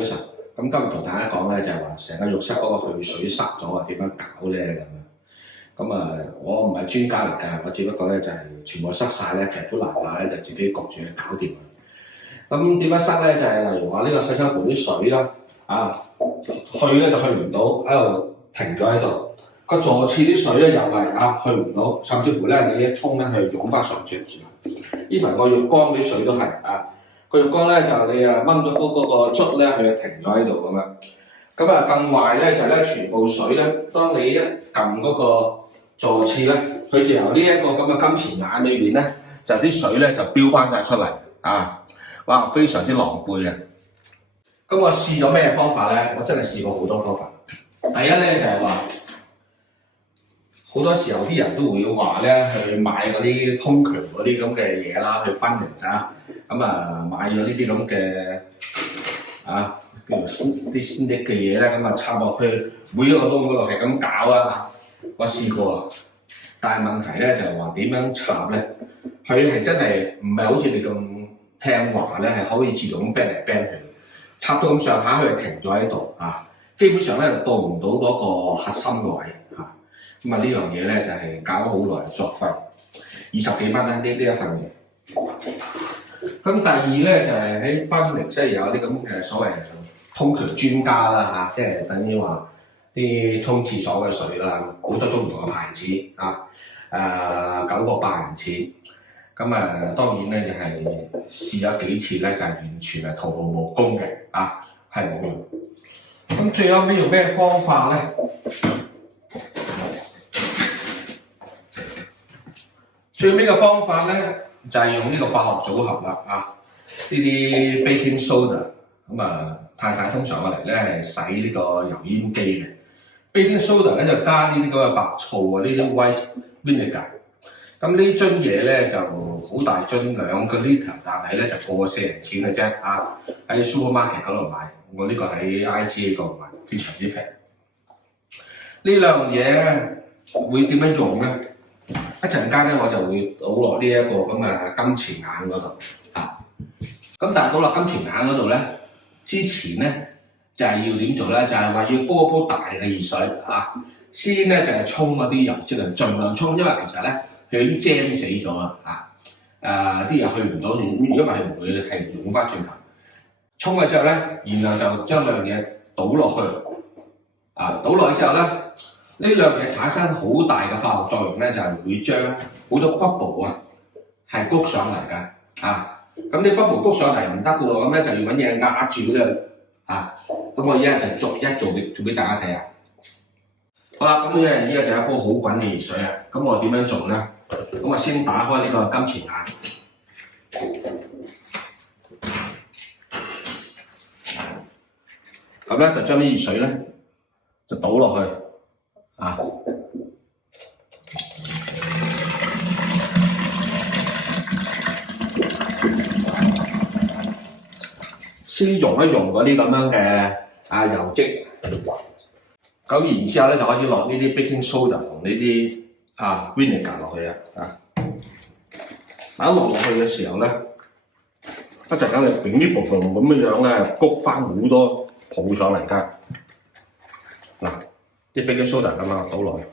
女神。咁今日同大家講咧就係話成個浴室嗰個去水塞咗啊，點樣搞咧咁樣。咁啊，我唔係專家嚟㗎，我只不過咧就係全部塞晒咧，騎虎難下咧就自己焗住去搞掂。咁點樣塞咧？就係、例如話呢個洗手盆啲水啦，去咧就去唔到，喺度停咗喺度。個坐廁啲水咧又係去唔到，甚至乎咧你一沖咧佢湧翻上住。even 個浴缸啲水都係個浴缸咧就你掹咗嗰個捽咧，佢就停咗喺度咁樣。咁啊更壞咧就係咧全部水咧，當你一撳嗰個坐廁咧，佢就由呢一個咁嘅金錢眼裏邊咧，就啲水咧就飆翻晒出嚟哇！非常之狼狽嘅。咁我試咗咩方法咧？我真係試過好多方法。第一咧就係話，好多時候啲人都會話咧去買嗰啲通渠嗰啲咁嘅嘢啦，去奔嚟咁買咗呢啲咁嘅叫做啲鮮益嘅嘢咧，咁啊插落去每一個窿嗰度係咁搞我試過，但係問題咧就係話點樣插咧？佢係真係唔係好似你咁聽話咧，係可以自動咁 bend 嚟 bend 去，插到咁上下佢就停咗喺度基本上咧到唔到嗰個核心嘅位咁呢樣嘢咧就係搞咗好耐作廢，20幾蚊呢一份嘢。咁第二咧就係喺賓寧即係有啲咁嘅所謂通渠專家啦即係等於話啲沖廁所嘅水啦，好多種唔同嘅牌子9個8人次。當然咧就係試咗幾次咧，就係完全係徒勞無功嘅係冇用。咁最後尾用咩方法咧？最尾嘅方法咧就係用呢個化學組合啦呢啲 baking soda 太太通常我嚟咧係洗呢個油煙機嘅 baking soda 咧就加呢啲咁嘅白醋呢啲 white vinegar。咁呢樽嘢咧就好大樽2個 litre， 但係咧就過4人錢嘅啫喺 supermarket 嗰度買，我呢個喺 IGA 嗰度買，非常之平。呢兩樣嘢咧會點樣用咧？一陣間咧我就會倒落呢一個咁嘅金錢眼嗰度咁但係倒落金錢眼嗰度咧，之前咧就係要點做咧？就係話要煲一煲大嘅熱水先咧就係沖嗰啲油，即係盡量沖，因為其實咧佢已經 jam 死咗啲油去唔到，如果唔係佢唔會係湧翻轉頭。沖咗之後咧，然後就將兩樣嘢倒落去倒落去之後咧，呢兩樣嘢產生好大嘅化學作用咧，就係會將好多 bubble 係谷上嚟㗎咁啲 bubble 谷上嚟唔得嘅喎，咁咧就要揾嘢壓住嗰啲咁我而家就逐一做俾大家睇好啦，咁呢依家就一煲好滾嘅熱水咁我點樣做咧？咁我先打開呢個金錢眼，咁咧就將啲熱水咧就倒落去先溶一溶嗰啲咁樣嘅油漬，咁然之後咧就可以落呢啲 baking soda 同呢啲vinegar 落去一落去嘅時候咧，一陣間就乒啲啵啵咁樣咧谷翻好多泡上嚟㗎啲 baking soda 咁倒落去。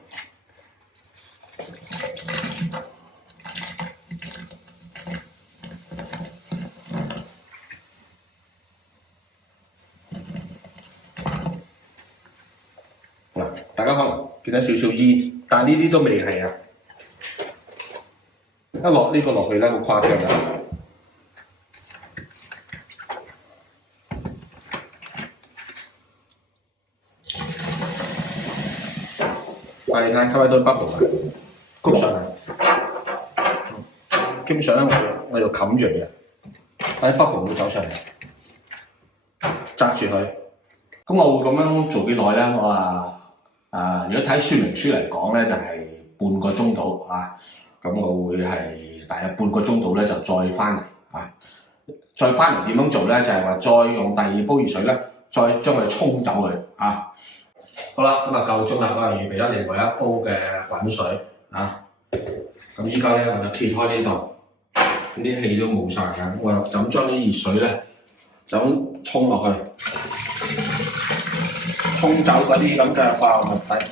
大家可能見到少少煙，但係呢啲都未係一落呢個落去咧，好誇張你睇開到 bubble 谷上嚟，基本上咧我要冚住佢嘅，喺 bubble 會走上嚟，揸住佢。咁我會咁樣做幾耐咧？我如果睇說明書嚟講咧，就係半個鐘到咁我會係大約半個鐘到咧就再翻嚟再翻嚟點樣做咧？就係話再用第二煲熱水咧，再將佢沖走佢好啦，咁夠鐘啦，我又預備咗另外一煲嘅滾水咁依家咧我就揭開呢度，啲氣都冇晒㗎，我就咁將啲熱水咧就咁沖落去。沖走嗰啲咁嘅化學物體。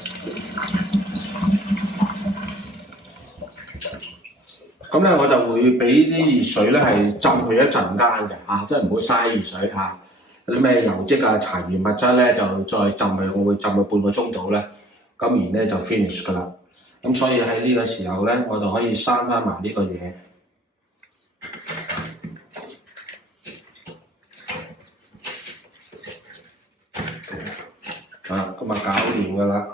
咁咧我就會俾啲熱水咧係浸佢一陣間嘅，即係唔好嘥熱水嚇。嗰啲咩油漬啊、殘餘物質咧就再浸佢，我會浸佢半個鐘度咧，咁然咧就 finish 㗎啦。咁所以喺呢個時候咧，我就可以閂翻埋呢個嘢。咁啊搞掂㗎啦。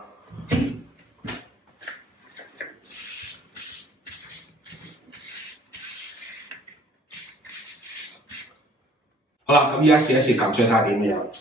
好啦，咁而家試一試撳水睇下點樣。